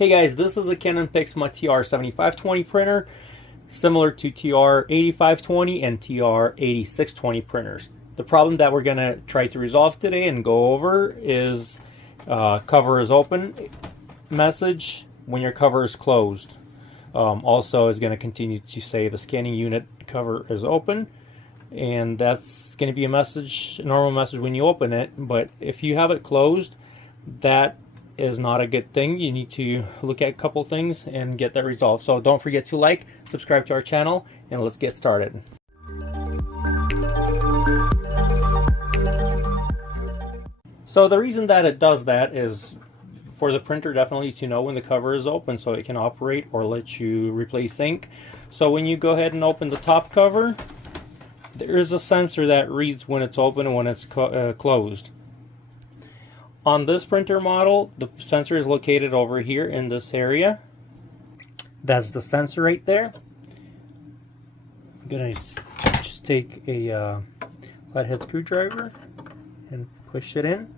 Hey guys, this is a Canon Pixma TR7520 printer, similar to TR8520 and TR8620 printers. The problem that we're going to try to resolve today and go over is cover is open message when your cover is closed. Also is going to continue to say the scanning unit cover is open, and that's going to be a normal message when you open it, but if you have it closed, that is not a good thing. You need to look at a couple things and get that resolved. So don't forget to like, subscribe to our channel, and let's get started. So the reason that it does that is for the printer definitely to know when the cover is open so it can operate or let you replace ink. So when you go ahead and open the top cover, there is a sensor that reads when it's open and when it's closed. On this printer model, the sensor is located over here in this area. That's the sensor right there. I'm gonna just take a flathead screwdriver and push it in,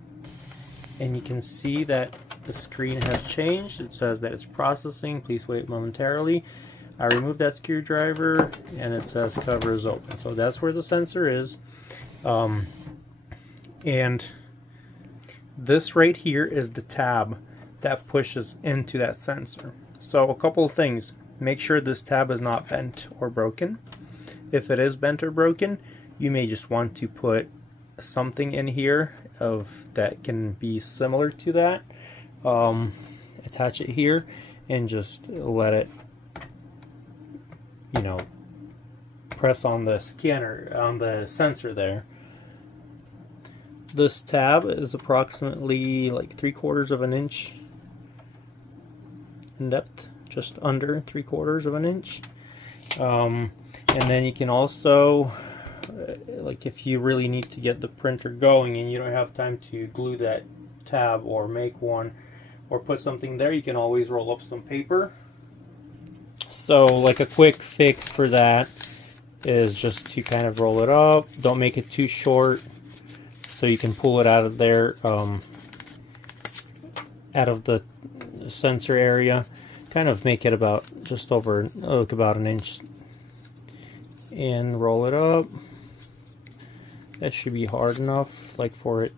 and you can see that the screen has changed. It says that it's processing. Please wait momentarily. I removed that screwdriver, and it says cover is open. So that's where the sensor is, and this right here is the tab that pushes into that sensor. So a couple of things. Make sure this tab is not bent or broken. If it is bent or broken, you may just want to put something in here that can be similar to that. Attach it here and just let it, press on the scanner, on the sensor there. This tab is approximately like 3/4 of an inch in depth, just under 3/4 of an inch. And then you can also, like if you really need to get the printer going and you don't have time to glue that tab or make one or put something there, you can always roll up some paper. So like a quick fix for that is just to kind of roll it up. Don't make it too short, so you can pull it out of there, out of the sensor area. Kind of make it about just over, about an inch, and roll it up. That should be hard enough, like for it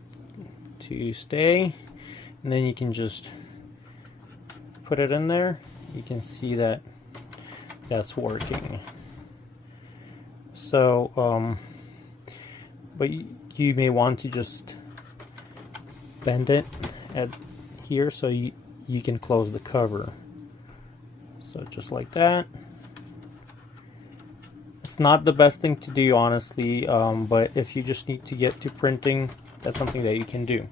to stay. And then you can just put it in there. You can see that that's working. So, but you may want to just bend it at here so you can close the cover. So just like that. It's not the best thing to do, honestly, but if you just need to get to printing, that's something that you can do.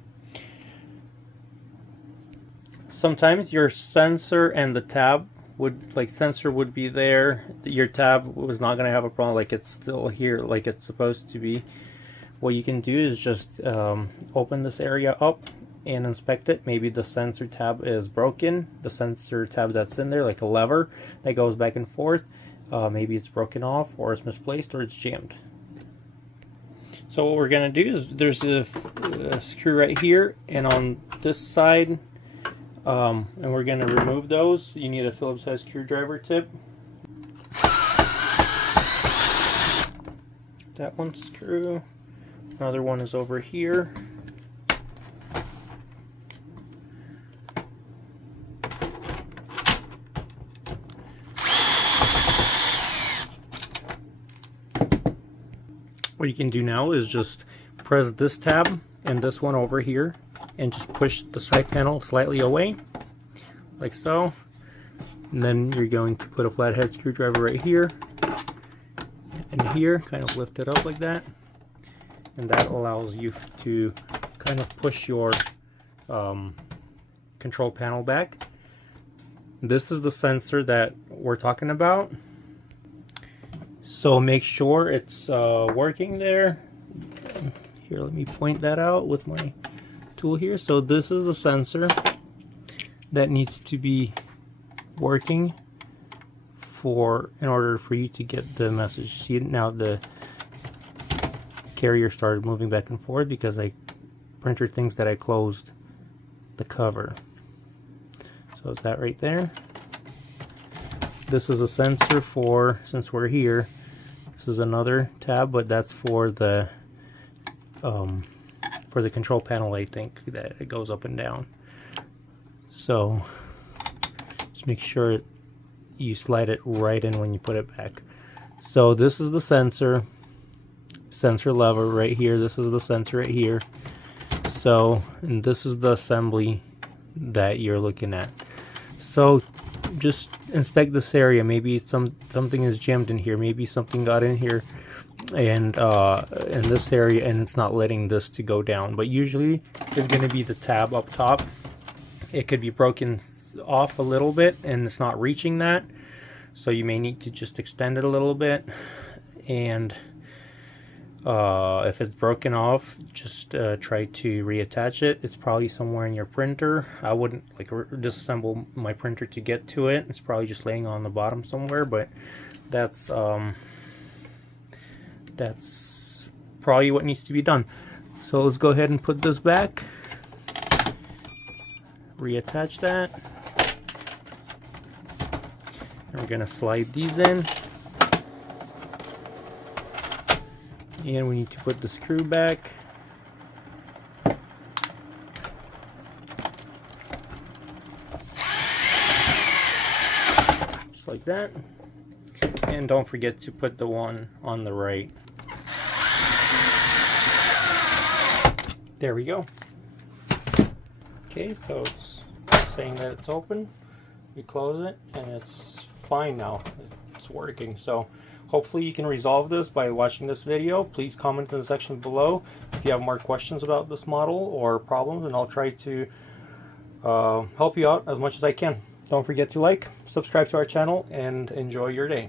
Sometimes your sensor and the tab sensor would be there. Your tab was not going to have a problem, like it's still here like it's supposed to be. What you can do is just open this area up and inspect it. Maybe the sensor tab is broken. The sensor tab that's in there, like a lever that goes back and forth, maybe it's broken off, or it's misplaced, or it's jammed. So what we're gonna do is there's a screw right here and on this side, and we're gonna remove those. You need a Phillips head screwdriver tip. That one screw. Another one is over here. What you can do now is just press this tab and this one over here and just push the side panel slightly away, like so. And then you're going to put a flathead screwdriver right here and here, kind of lift it up like that. And that allows you to kind of push your control panel back. This is the sensor that we're talking about. So make sure it's working there. Here, let me point that out with my tool here. So this is the sensor that needs to be working in order for you to get the message. See, now the carrier started moving back and forth because printer thinks that I closed the cover. So it's that right there. This is a sensor for, since we're here, this is another tab, but that's for the control panel, I think, that it goes up and down. So just make sure you slide it right in when you put it back. So this is the sensor lever right here. This is the sensor right here. So, and this is the assembly that you're looking at. So just inspect this area. Maybe something is jammed in here. Maybe something got in here and in this area, and it's not letting this to go down. But usually it's going to be the tab up top. It could be broken off a little bit and it's not reaching that, so you may need to just extend it a little bit. And if it's broken off, just try to reattach it. It's probably somewhere in your printer. I wouldn't like disassemble my printer to get to it. It's probably just laying on the bottom somewhere, but that's probably what needs to be done. So let's go ahead and put this back, reattach that, and we're gonna slide these in. And we need to put the screw back. Just like that. And don't forget to put the one on the right. There we go. Okay, so it's saying that it's open. We close it and it's fine now. It's working. So hopefully you can resolve this by watching this video. Please comment in the section below if you have more questions about this model or problems, and I'll try to help you out as much as I can. Don't forget to like, subscribe to our channel, and enjoy your day.